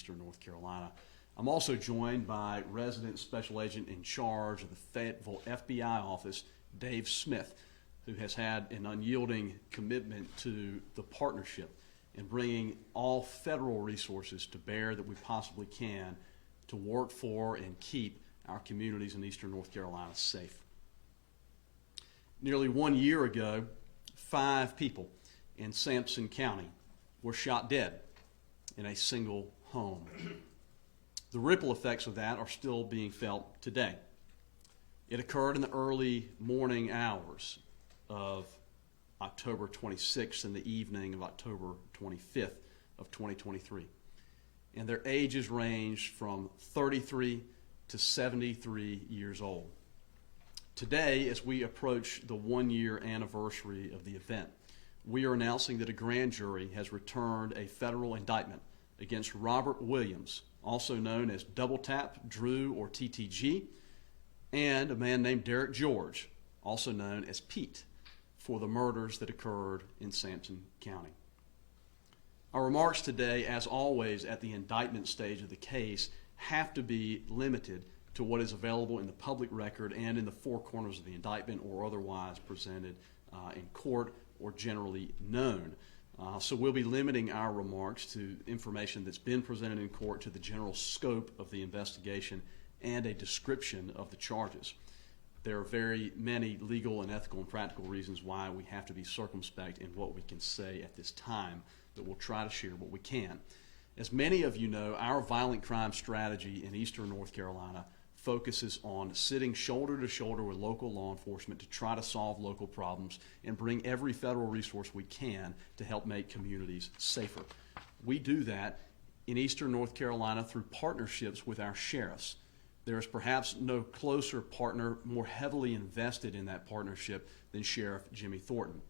eastern North Carolina. I'm also joined by Resident Special Agent in charge of the Fayetteville FBI office, Dave Smith, who has had an unyielding commitment to the partnership and bringing all federal resources to bear that we possibly can to work for and keep our communities in eastern North Carolina safe. Nearly 1 year ago, 5 people in Sampson County were shot dead in a single home. The ripple effects of that are still being felt today. It occurred in the early morning hours of October 26th and the evening of October 25th of 2023. And their ages ranged from 33 to 73 years old. Today, as we approach the 1-year anniversary of the event, we are announcing that a grand jury has returned a federal indictment against Robert Williams, also known as Double Tap, Drew, or TTG, and a man named Derek George, also known as Pete, for the murders that occurred in Sampson County. Our remarks today, as always at the indictment stage of the case, have to be limited to what is available in the public record and in the 4 corners of the indictment or otherwise presented in court or generally known. So we'll be limiting our remarks to information that's been presented in court, to the general scope of the investigation, and a description of the charges. There are very many legal and ethical and practical reasons why we have to be circumspect in what we can say at this time, but we'll try to share what we can. As many of you know, our violent crime strategy in eastern North Carolina focuses on sitting shoulder to shoulder with local law enforcement to try to solve local problems and bring every federal resource we can to help make communities safer. We do that in eastern North Carolina through partnerships with our sheriffs. There is perhaps no closer partner more heavily invested in that partnership than Sheriff Jimmy Thornton.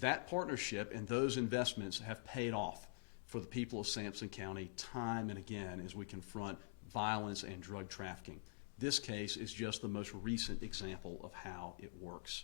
That partnership and those investments have paid off for the people of Sampson County time and again as we confront violence and drug trafficking. This case is just the most recent example of how it works.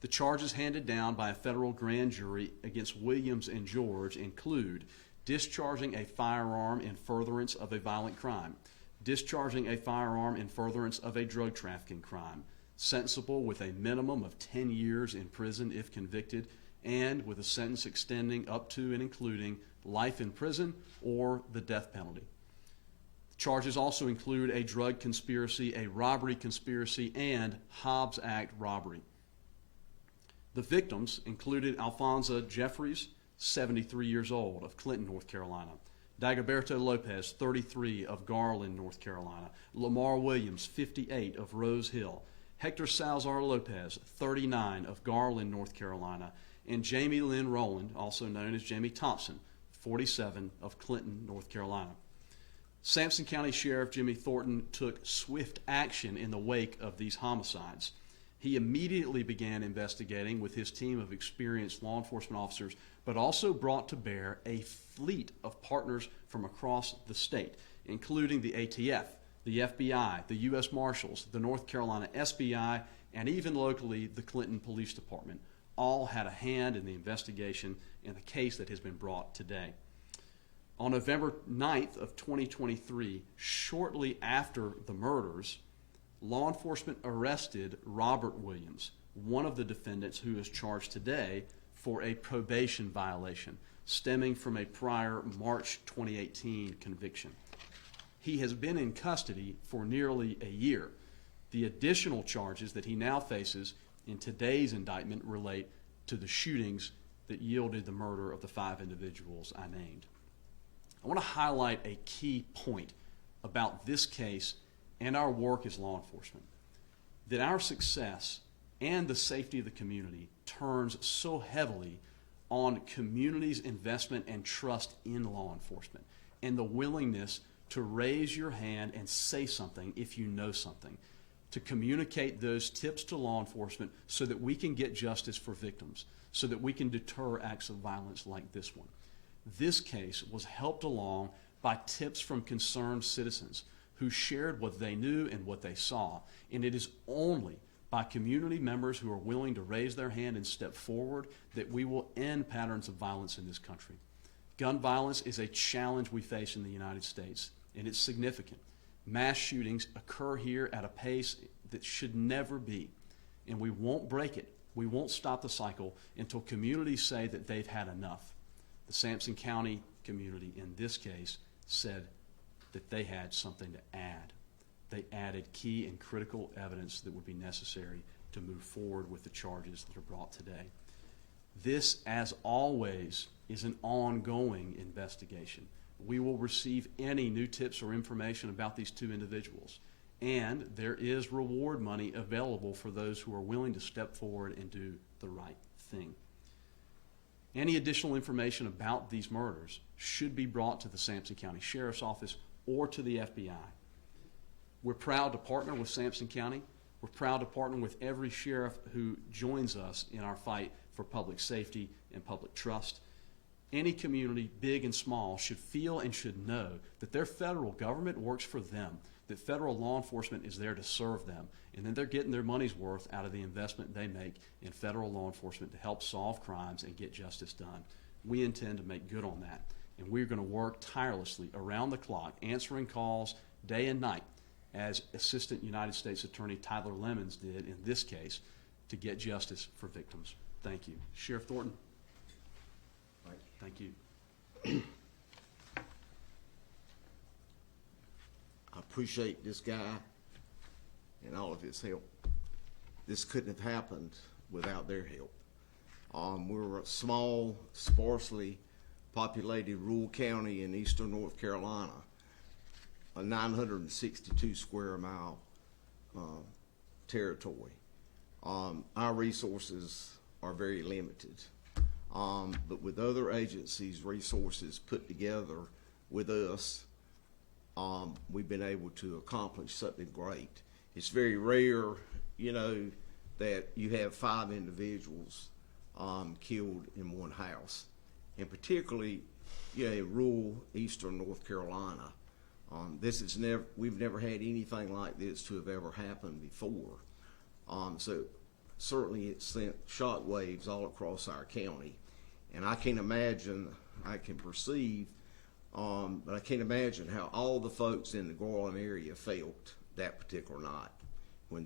The charges handed down by a federal grand jury against Williams and George include discharging a firearm in furtherance of a violent crime, discharging a firearm in furtherance of a drug trafficking crime, sentenciable with a minimum of 10 years in prison if convicted, and with a sentence extending up to and including life in prison or the death penalty. The charges also include a drug conspiracy, a robbery conspiracy, and Hobbs Act robbery. The victims included Alfonso Jeffries, 73 years old, of Clinton, North Carolina; Dagoberto Lopez, 33, of Garland, North Carolina; Lamar Williams, 58, of Rose Hill; Hector Salazar Lopez, 39, of Garland, North Carolina; and Jamie Lynn Rowland, also known as Jamie Thompson, 47, of Clinton, North Carolina. Sampson County Sheriff Jimmy Thornton took swift action in the wake of these homicides. He immediately began investigating with his team of experienced law enforcement officers, but also brought to bear a fleet of partners from across the state, including the ATF, the FBI, the U.S. Marshals, the North Carolina SBI, and even locally the Clinton Police Department. All had a hand in the investigation in the case that has been brought today. On November 9th of 2023, shortly after the murders, law enforcement arrested Robert Williams, one of the defendants who is charged today, for a probation violation stemming from a prior March 2018 conviction. He has been in custody for nearly a year. The additional charges that he now faces in today's indictment relate to the shootings that yielded the murder of the 5 individuals I named. I want to highlight a key point about this case and our work as law enforcement, that our success and the safety of the community turns so heavily on community's investment and trust in law enforcement and the willingness to raise your hand and say something if you know something, to communicate those tips to law enforcement so that we can get justice for victims, so that we can deter acts of violence like this one. This case was helped along by tips from concerned citizens who shared what they knew and what they saw, and it is only by community members who are willing to raise their hand and step forward that we will end patterns of violence in this country. Gun violence is a challenge we face in the United States, and it's significant. Mass shootings occur here at a pace that should never be, and we won't break it. We won't stop the cycle until communities say that they've had enough. The Sampson County community, in this case, said that they had something to add. They added key and critical evidence that would be necessary to move forward with the charges that are brought today. This, as always, is an ongoing investigation. We will receive any new tips or information about these two individuals, and there is reward money available for those who are willing to step forward and do the right thing. Any additional information about these murders should be brought to the Sampson County Sheriff's Office or to the FBI. We're proud to partner with Sampson County. We're proud to partner with every sheriff who joins us in our fight for public safety and public trust. Any community, big and small, should feel and should know that their federal government works for them, that federal law enforcement is there to serve them, and that they're getting their money's worth out of the investment they make in federal law enforcement to help solve crimes and get justice done. We intend to make good on that, and we're going to work tirelessly around the clock, answering calls day and night, as Assistant United States Attorney Tyler Lemons did in this case, to get justice for victims. Thank you. Sheriff Thornton. Thank you. I appreciate this guy and all of his help. This couldn't have happened without their help. We're a small, sparsely populated rural county in eastern North Carolina, a 962 square mile territory. Our resources are very limited. But with other agencies' resources put together with us, we've been able to accomplish something great. It's very rare, you know, that you have 5 individuals killed in one house, and particularly, you know, in rural eastern North Carolina. We've never had anything like this to have ever happened before. So certainly it sent shockwaves all across our county. And I can't imagine, I can perceive, but I can't imagine how all the folks in the Garland area felt that particular night when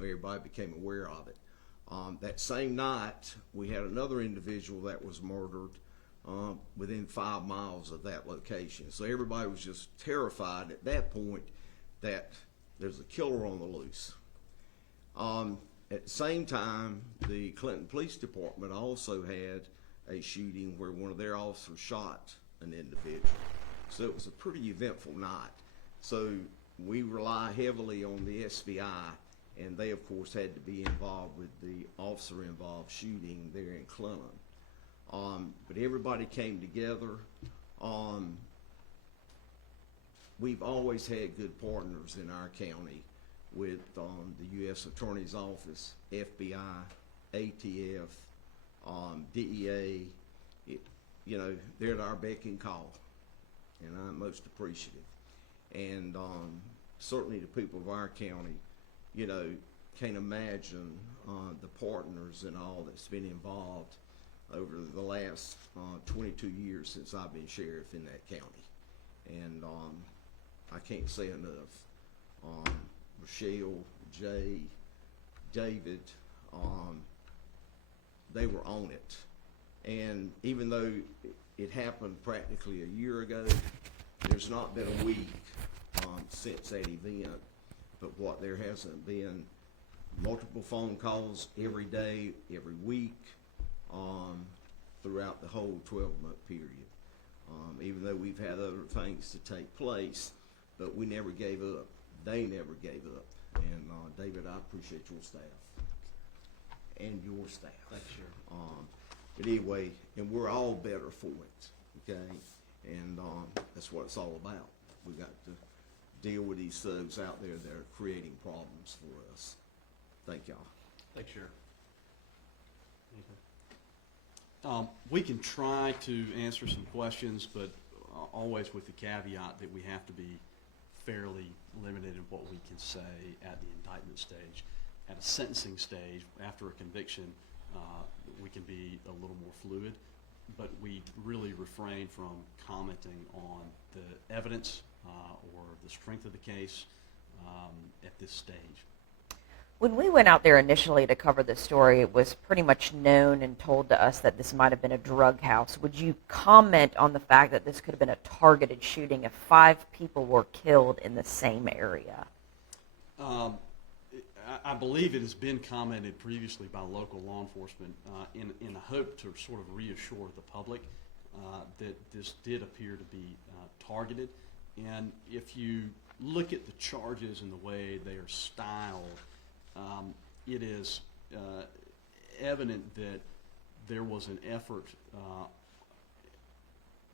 everybody became aware of it. That same night, we had another individual that was murdered within 5 miles of that location. So everybody was just terrified at that point that there's a killer on the loose. At the same time, the Clinton Police Department also had a shooting where one of their officers shot an individual. So it was a pretty eventful night. So we rely heavily on the SBI, and they of course had to be involved with the officer involved shooting there in Clinton. But everybody came together. We've always had good partners in our county with the U.S. Attorney's Office, FBI, ATF, DEA. You know, they're at our beck and call, and I'm most appreciative. And certainly the people of our county, you know, can't imagine the partners and all that's been involved over the last 22 years since I've been sheriff in that county. And I can't say enough. Rochelle, Jay, David, they were on it. And even though it happened practically a year ago, there's not been a week since that event, but what there hasn't been multiple phone calls every day, every week, throughout the whole 12-month period. Even though we've had other things to take place, but we never gave up. They never gave up. And David, I appreciate your staff and your staff. Thanks, Sheriff. But anyway, and we're all better for it, okay? And that's what it's all about. We got to deal with these thugs out there that are creating problems for us. Thank y'all. Thanks, Sheriff. We can try to answer some questions, but always with the caveat that we have to be fairly limited in what we can say at the indictment stage. At a sentencing stage, after a conviction, we can be a little more fluid. but we really refrain from commenting on the evidence or the strength of the case at this stage. When we went out there initially to cover this story, it was pretty much known and told to us that this might have been a drug house. Would you comment on the fact that this could have been a targeted shooting if 5 people were killed in the same area? I believe it has been commented previously by local law enforcement in a hope to sort of reassure the public that this did appear to be targeted. And if you look at the charges and the way they are styled, it is evident that there was an effort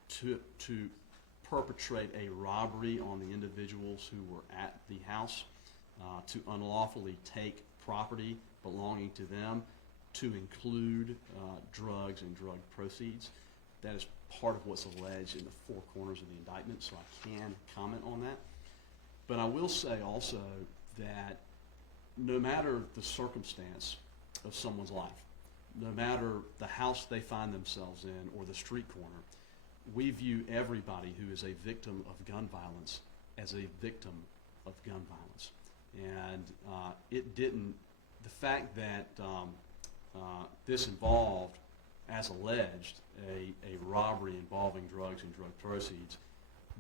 to perpetrate a robbery on the individuals who were at the house, to unlawfully take property belonging to them, to include drugs and drug proceeds. That is part of what's alleged in the 4 corners of the indictment, so I can comment on that. But I will say also that no matter the circumstance of someone's life, no matter the house they find themselves in or the street corner, we view everybody who is a victim of gun violence as a victim of gun violence. And the fact that this involved, as alleged, a robbery involving drugs and drug proceeds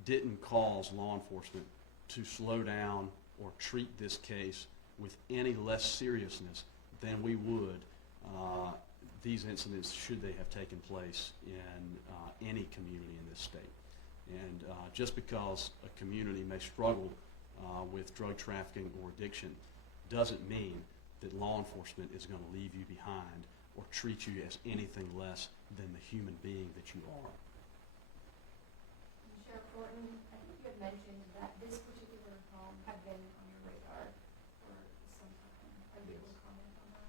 didn't cause law enforcement to slow down or treat this case with any less seriousness than we would these incidents should they have taken place in any community in this state. And just because a community may struggle with drug trafficking or addiction doesn't mean that law enforcement is going to leave you behind or treat you as anything less than the human being that you are. Sheriff Thornton, I think you had mentioned that this particular home had been on your radar for some time. Are you able to comment on that?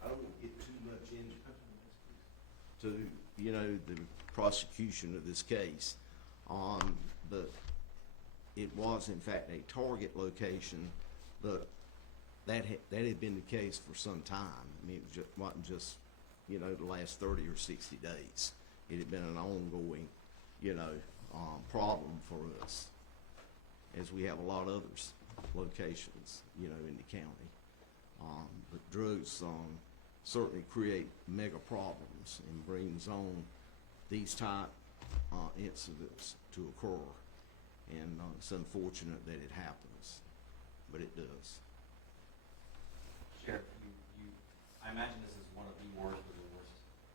I don't want to get too much into the prosecution of this case, but it was in fact a target location, but that had been the case for some time. I mean, it wasn't just the last 30 or 60 days. It had been an ongoing problem for us, as we have a lot of other locations in the county. But drugs certainly create mega problems and brings on these type incidents to occur. And it's unfortunate that it happens, but it does. Sheriff, I imagine this is one of the worst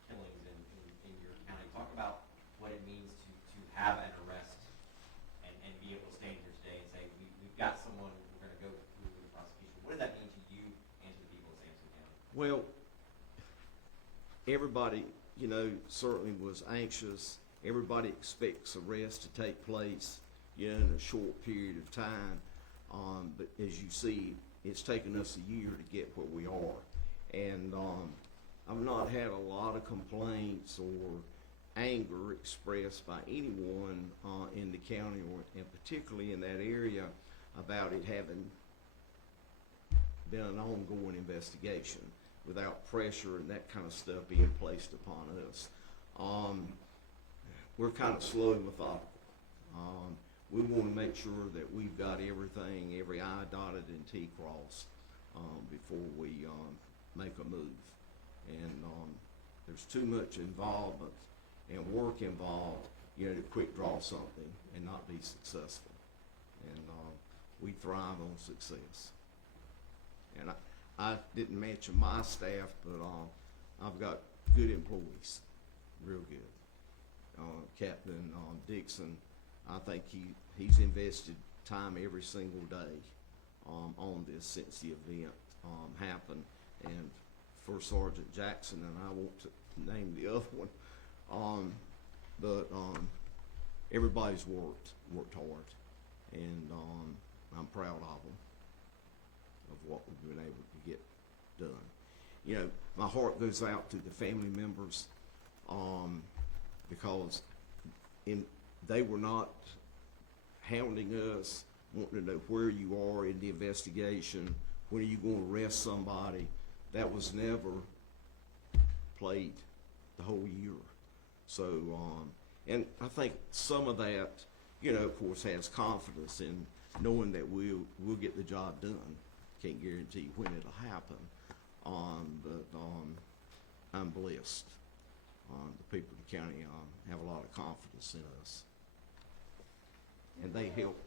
killings in your county. Talk about what it means to have an arrest and be able to stand here today and say, we've got someone, we're going to go through the prosecution. What does that mean to you and to the people of Sampson County? Well, everybody, certainly was anxious. Everybody expects arrest to take place, in a short period of time. But as you see, it's taken us a year to get where we are. And I've not had a lot of complaints or anger expressed by anyone in the county, and particularly in that area, about it having been an ongoing investigation without pressure and that kind of stuff being placed upon us. We're kind of slow and methodical. We want to make sure that we've got everything, every I dotted and T crossed before we make a move. And there's too much involvement and work involved, to quick draw something and not be successful. And we thrive on success. And I didn't mention my staff, but I've got good employees, real good. Captain Dixon, I think he's invested time every single day on this since the event happened. And First Sergeant Jackson, and I won't name the other one, but everybody's worked hard, and I'm proud of them, of what we've been able to get done. My heart goes out to the family members, because they were not hounding us, wanting to know where you are in the investigation, when are you going to arrest somebody. That was never played the whole year. So, and I think some of that, you know, of course, has confidence in knowing that we'll get the job done. Can't guarantee when it'll happen, but I'm blessed. The people of the county have a lot of confidence in us, and they help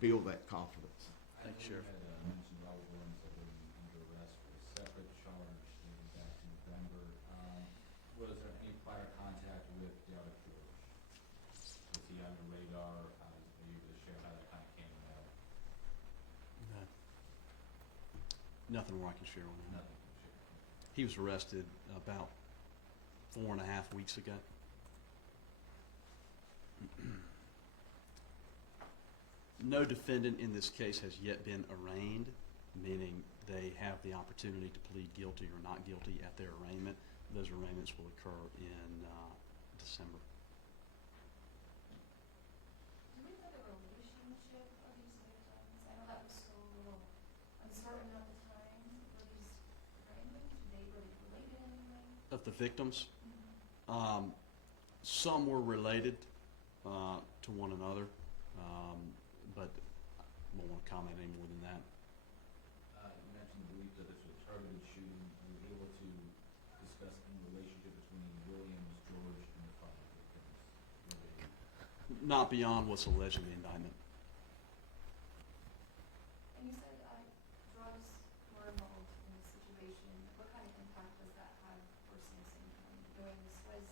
build that confidence. Thank you, Sheriff. I had mentioned Robert Williams that was under arrest for a separate charge dating back to November. Was there any prior contact with Derek George? Was he on the radar? Are you able to share how that kind of came about? No. Nothing more I can share on that. Nothing to share. He was arrested about 4.5 weeks ago. No defendant in this case has yet been arraigned, meaning they have the opportunity to plead guilty or not guilty at their arraignment. Those arraignments will occur in December. Do we know the relationship of these victims? I know that was still a little uncertain at the time. Were these arraignments, were they really related in any way? Of the victims, some were related to one another, but I won't want to comment any more than that. You mentioned the belief that this was a targeted shooting. Are you able to discuss any relationship between Williams, George, and the five victims? Not beyond what's alleged in the indictment. And you said drugs were involved in this situation. What kind of impact does that have for Sampson County? Knowing this was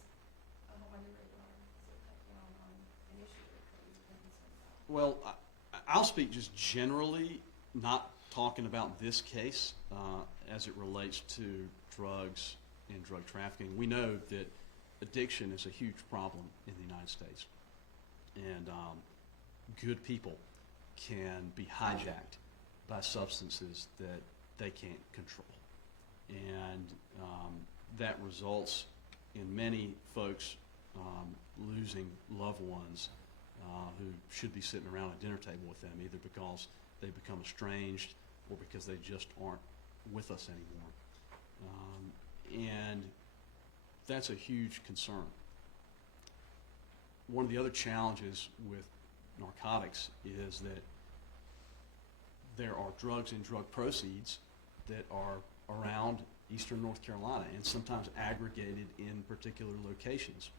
on the radar, does it cut down on an issue that you've been concerned about? Well, I'll speak just generally, not talking about this case as it relates to drugs and drug trafficking. We know that addiction is a huge problem in the United States, and good people can be hijacked by substances that they can't control, and that results in many folks losing loved ones who should be sitting around a dinner table with them, either because they become estranged or because they just aren't with us anymore. And that's a huge concern. One of the other challenges with narcotics is that there are drugs and drug proceeds that are around eastern North Carolina and sometimes aggregated in particular locations.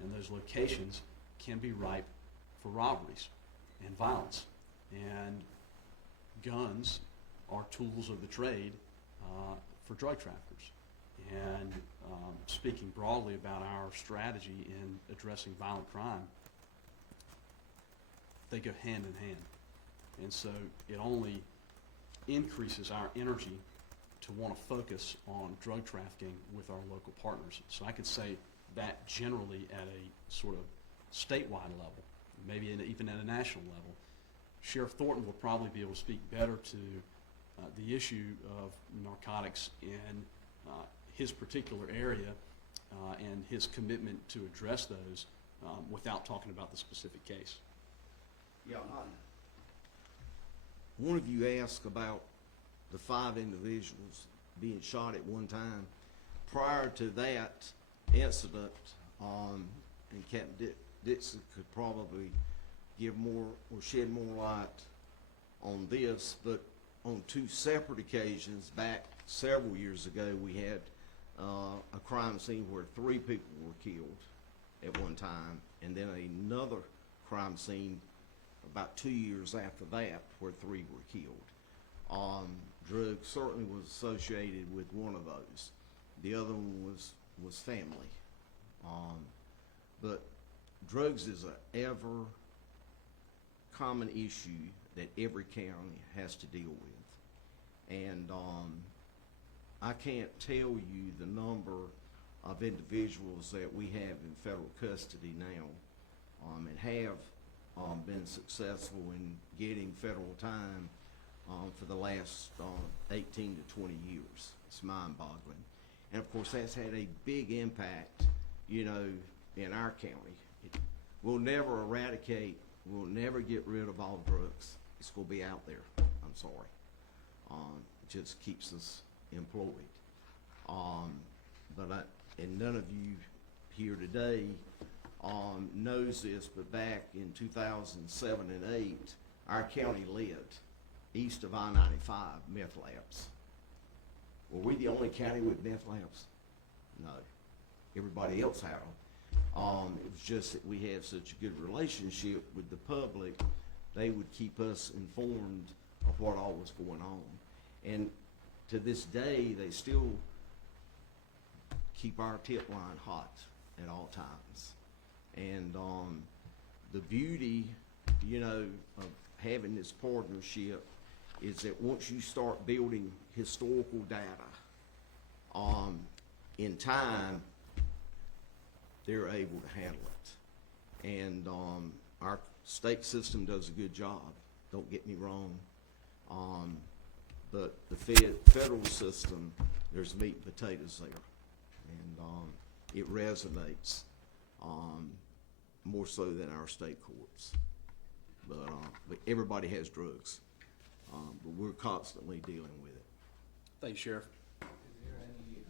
And those locations can be ripe for robberies and violence. And guns are tools of the trade for drug traffickers. And speaking broadly about our strategy in addressing violent crime, they go hand in hand. And so it only increases our energy to want to focus on drug trafficking with our local partners. So I could say that generally at a sort of statewide level, maybe even at a national level. Sheriff Thornton will probably be able to speak better to the issue of narcotics in his particular area and his commitment to address those without talking about the specific case. Yeah, one of you asked about the 5 individuals being shot at one time. Prior to that incident, and Captain Dixon could probably give more or shed more light on this, but on 2 separate occasions back several years ago, we had a crime scene where 3 people were killed at one time, and then another crime scene about 2 years after that where 3 were killed. Drugs certainly was associated with one of those. The other one was family. But drugs is a ever common issue that every county has to deal with. And I can't tell you the number of individuals that we have in federal custody now and have been successful in getting federal time for the last 18 to 20 years. It's mind-boggling. And of course that's had a big impact, you know, in our county. We'll never eradicate, we'll never get rid of all drugs. It's going to be out there. I'm sorry. It just keeps us employed. But and none of you here today knows this, but back in 2007 and 8, our county led east of I-95 meth labs. Were we the only county with meth labs? No. Everybody else had them. It was just that we had such a good relationship with the public, they would keep us informed of what all was going on. And to this day, they still keep our tip line hot at all times. And the beauty, you know, of having this partnership is that once you start building historical data, in time, they're able to handle it. And our state system does a good job, don't get me wrong. But the federal system, there's meat and potatoes there. And it resonates more so than our state courts. But everybody has drugs. But we're constantly dealing with it. Thank you, Sheriff. Is there any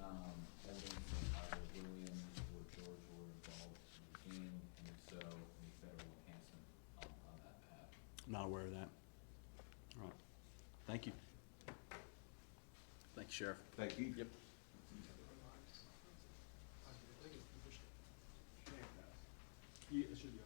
evidence that either William or George were involved in, and if so, any federal enhancement on that path? Not aware of that. All right. Thank you. Thank you, Sheriff. Thank you. Yep. Yeah, it should be